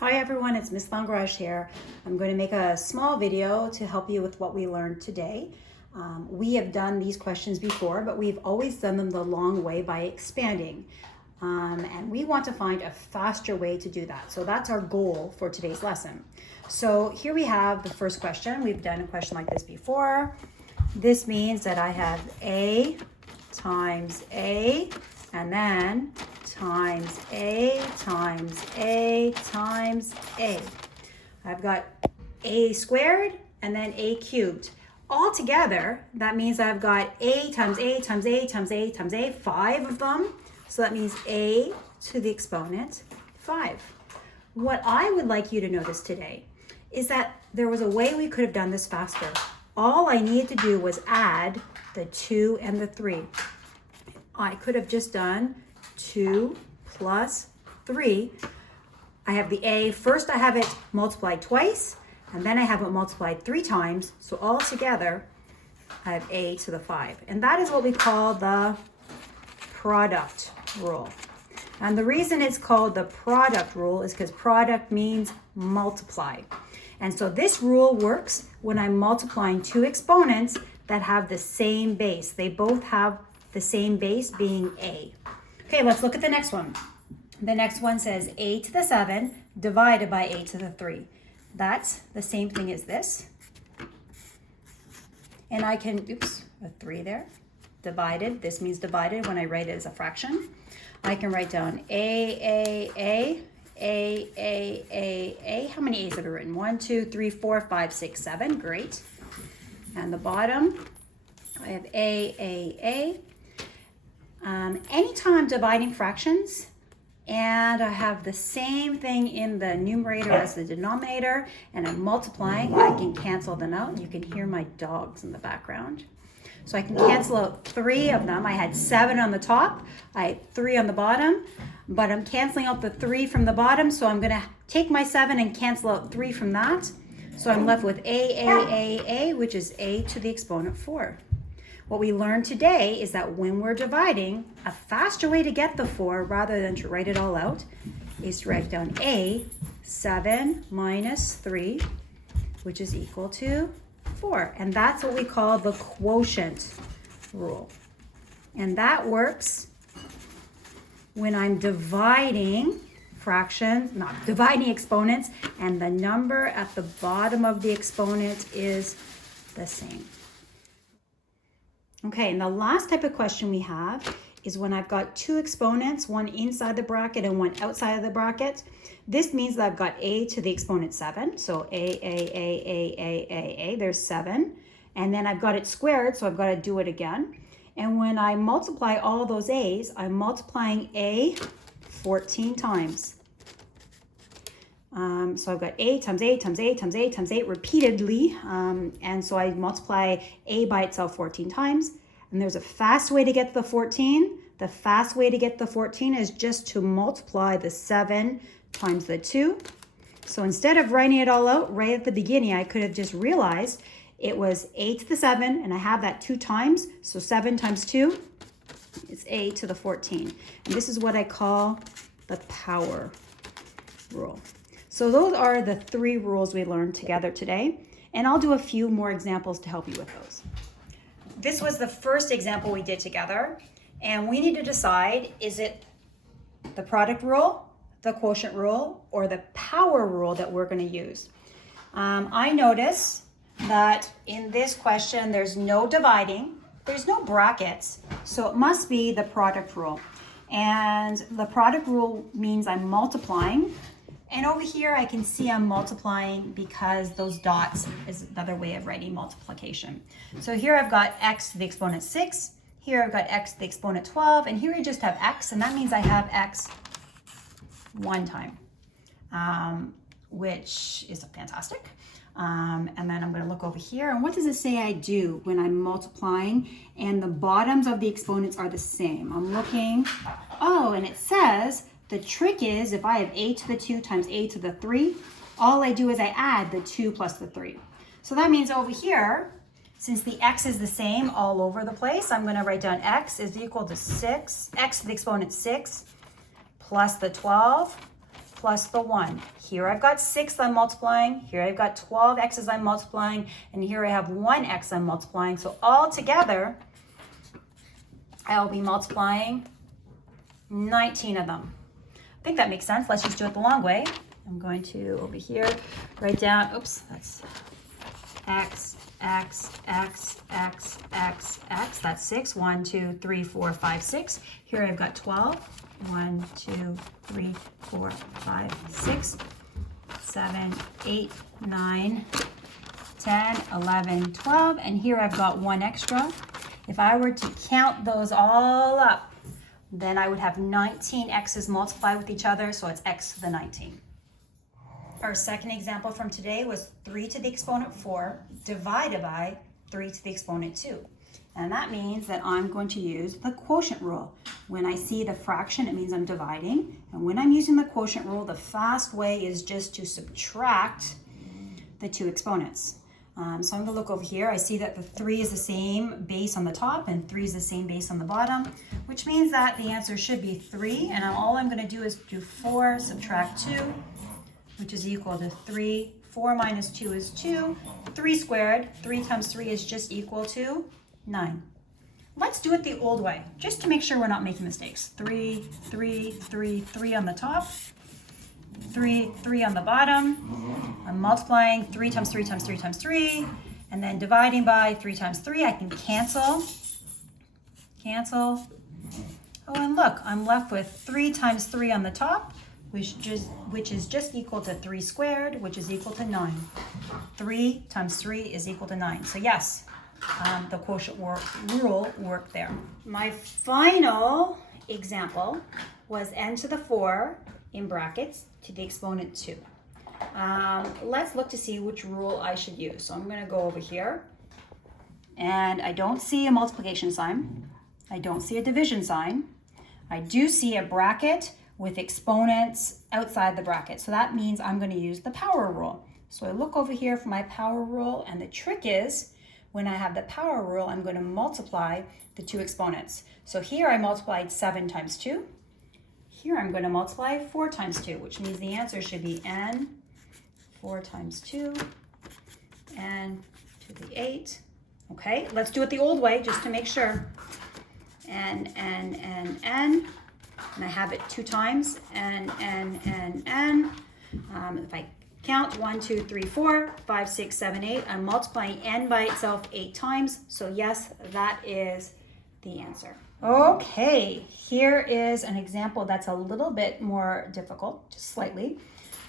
Hi everyone, it's Miss Langrage here. I'm going to make a small video to help you with what we learned today. We have done these questions before, but we've always done them the long way by expanding. And we want to find a faster way to do that. So that's our goal for today's lesson. So here we have the first question. We've done a question like this before. This means that I have A times A, and then times A times A times A. I've got A squared and then A cubed. All together, that means I've got A times A times A times A times A, 5 of them. So that means A to the exponent 5. What I would like you to notice today is that there was a way we could have done this faster. All I needed to do was add the 2 and the 3. I could have just done 2 plus 3. I have the A. First I have it multiplied twice, and then I have it multiplied 3 times. So all together, I have A to the 5. And that is what we call the product rule. And the reason it's called the product rule is because product means multiply. And so this rule works when I'm multiplying 2 exponents that have the same base. They both have the same base being A. Okay, let's look at the next one. The next one says A to the 7 divided by A to the 3. That's the same thing as this. And I can, a 3 there, divided. This means divided when I write it as a fraction. I can write down A. How many A's have I written? 1, 2, 3, 4, 5, 6, 7. Great. And the bottom, I have A. Anytime I'm dividing fractions and I have the same thing in the numerator as the denominator and I'm multiplying, I can cancel them out. You can hear my dogs in the background. So I can cancel out 3 of them. I had 7 on the top, I had 3 on the bottom, but I'm canceling out the 3 from the bottom, so I'm gonna take my 7 and cancel out 3 from that. So I'm left with A, which is A to the exponent 4. What we learned today is that when we're dividing, a faster way to get the 4 rather than to write it all out is to write down A, 7 minus 3, which is equal to 4. And that's what we call the quotient rule. And that works when I'm dividing fractions, not dividing exponents, and the number at the bottom of the exponent is the same. Okay, and the last type of question we have is when I've got 2 exponents, one inside the bracket and one outside of the bracket. This means that I've got A to the exponent 7. So A, there's 7. And then I've got it squared, so I've got to do it again. And when I multiply all those A's, I'm multiplying A 14 times. So I've got A times A times A times A times 8 repeatedly. And so I multiply A by itself 14 times. And there's a fast way to get to the 14. The fast way to get the 14 is just to multiply the 7 times the 2. So instead of writing it all out right at the beginning, I could have just realized it was A to the 7, and I have that 2 times. So 7 times 2 is A to the 14. And this is what I call the power rule. So those are the 3 rules we learned together today, and I'll do a few more examples to help you with those. This was the first example we did together, and we need to decide, is it the product rule, the quotient rule, or the power rule that we're going to use? I notice that in this question there's no dividing, there's no brackets, so it must be the product rule. And the product rule means I'm multiplying. And over here, I can see I'm multiplying because those dots is another way of writing multiplication. So here I've got x to the exponent 6. Here I've got x to the exponent 12. And here I just have x, and that means I have x 1 time, which is fantastic. And then I'm going to look over here. And what does it say I do when I'm multiplying and the bottoms of the exponents are the same? I'm looking, and it says, the trick is if I have A to the 2 times A to the 3, all I do is I add the 2 plus the 3. So that means over here, since the x is the same all over the place, I'm going to write down x is equal to 6, x to the exponent 6 plus the 12 plus the 1. Here I've got 6 I'm multiplying. Here I've got 12 x's I'm multiplying. And here I have 1 x I'm multiplying. So all together, I'll be multiplying 19 of them. I think that makes sense. Let's just do it the long way. I'm going to, over here, write down, oops, that's x, x, x, x, x, x. That's 6. 1, 2, 3, 4, 5, 6. Here I've got 12. 1, 2, 3, 4, 5, 6, 7, 8, 9, 10, 11, 12. And here I've got 1 extra. If I were to count those all up, then I would have 19 x's multiplied with each other, so it's x to the 19. Our second example from today was 3 to the exponent 4 divided by 3 to the exponent 2. And that means that I'm going to use the quotient rule. When I see the fraction, it means I'm dividing. And when I'm using the quotient rule, the fast way is just to subtract the 2 exponents. So I'm going to look over here. I see that the 3 is the same base on the top and 3 is the same base on the bottom, which means that the answer should be 3. And all I'm going to do is do 4, subtract 2, which is equal to 3. 4 minus 2 is 2. 3 squared, 3 times 3 is just equal to 9. Let's do it the old way, just to make sure we're not making mistakes. 3, 3, 3, 3 on the top. 3, 3 on the bottom. I'm multiplying 3 times 3 times 3 times 3, and then dividing by 3 times 3. I can cancel. Cancel. Oh, and look, I'm left with 3 times 3 on the top, which is just equal to 3 squared, which is equal to 9. 3 times 3 is equal to 9. So yes, the quotient rule worked there. My final example was n to the 4 in brackets to the exponent 2. Let's look to see which rule I should use. So I'm going to go over here, and I don't see a multiplication sign. I don't see a division sign. I do see a bracket with exponents outside the bracket. So that means I'm going to use the power rule. So I look over here for my power rule, and the trick is when I have the power rule, I'm going to multiply the 2 exponents. So here I multiplied 7 times 2. Here I'm going to multiply 4 times 2, which means the answer should be n 4 times 2, n to the 8. Okay, let's do it the old way just to make sure. N. And I have it 2 times, n. If I count 1, 2, 3, 4, 5, 6, 7, 8, I'm multiplying n by itself 8 times. So yes, that is the answer. Okay, here is an example that's a little bit more difficult, just slightly.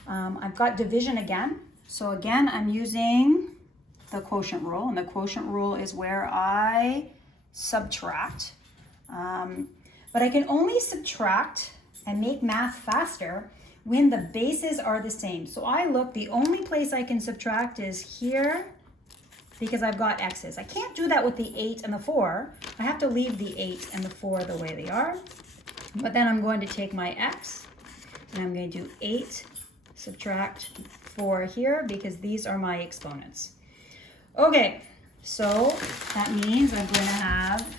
I've got division again. So again, I'm using the quotient rule, and the quotient rule is where I subtract. But I can only subtract and make math faster when the bases are the same. So I look, the only place I can subtract is here because I've got x's. I can't do that with the 8 and the 4. I have to leave the 8 and the 4 the way they are. But then I'm going to take my x and I'm going to do 8 subtract 4 here because these are my exponents. Okay, so that means I'm going to have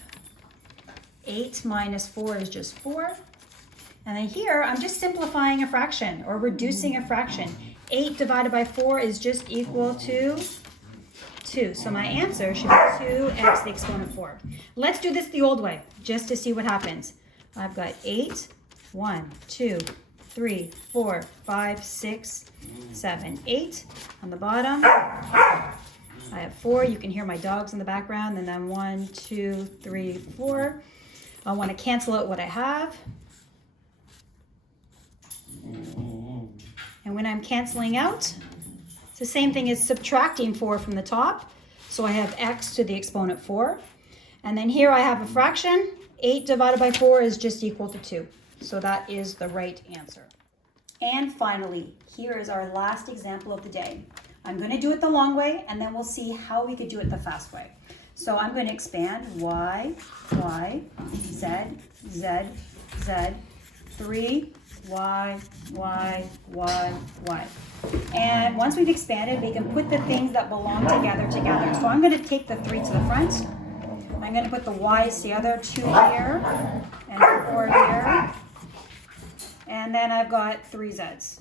8 minus 4 is just 4. And then here, I'm just simplifying a fraction or reducing a fraction. 8 divided by 4 is just equal to 2. So my answer should be 2x to the exponent 4. Let's do this the old way, just to see what happens. I've got 8, 1, 2, 3, 4, 5, 6, 7, 8 on the bottom. I have 4. You can hear my dogs in the background. And then 1, 2, 3, 4. I want to cancel out what I have. And when I'm canceling out, it's the same thing as subtracting 4 from the top. So I have x to the exponent 4. And then here I have a fraction. 8 divided by 4 is just equal to 2. So that is the right answer. And finally, here is our last example of the day. I'm going to do it the long way, and then we'll see how we could do it the fast way. So I'm going to expand y, y, z, z, z, 3, y, y, y, y. And once we've expanded, we can put the things that belong together. So I'm going to take the 3 to the front. I'm going to put the y's together, 2 here and 4 here. And then I've got 3 z's.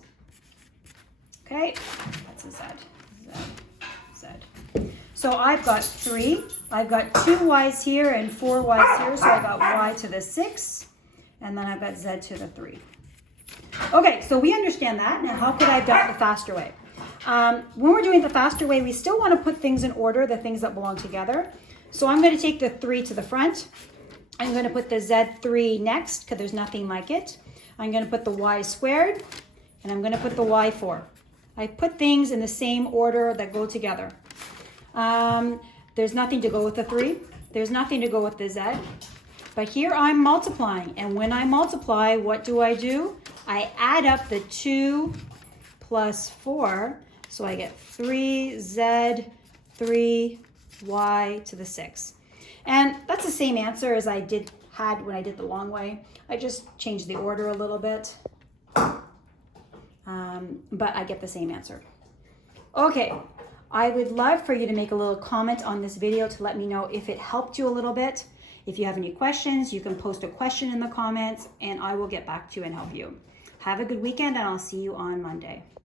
Okay, that's a Z, Z, Z. So I've got 3. I've got 2 y's here and 4 y's here. So I've got y to the 6, and then I've got z to the 3. Okay, so we understand that. Now, how could I have done it the faster way? When we're doing it the faster way, we still want to put things in order, the things that belong together. So I'm going to take the 3 to the front. I'm going to put the Z3 next because there's nothing like it. I'm going to put the y squared, and I'm going to put the y4. I put things in the same order that go together. There's nothing to go with the 3. There's nothing to go with the z. But here I'm multiplying, and when I multiply, what do? I add up the 2 plus 4, so I get 3z, 3y to the 6. And that's the same answer as I had when I did the long way. I just changed the order a little bit, but I get the same answer. Okay, I would love for you to make a little comment on this video to let me know if it helped you a little bit. If you have any questions, you can post a question in the comments and I will get back to you and help you. Have a good weekend, and I'll see you on Monday.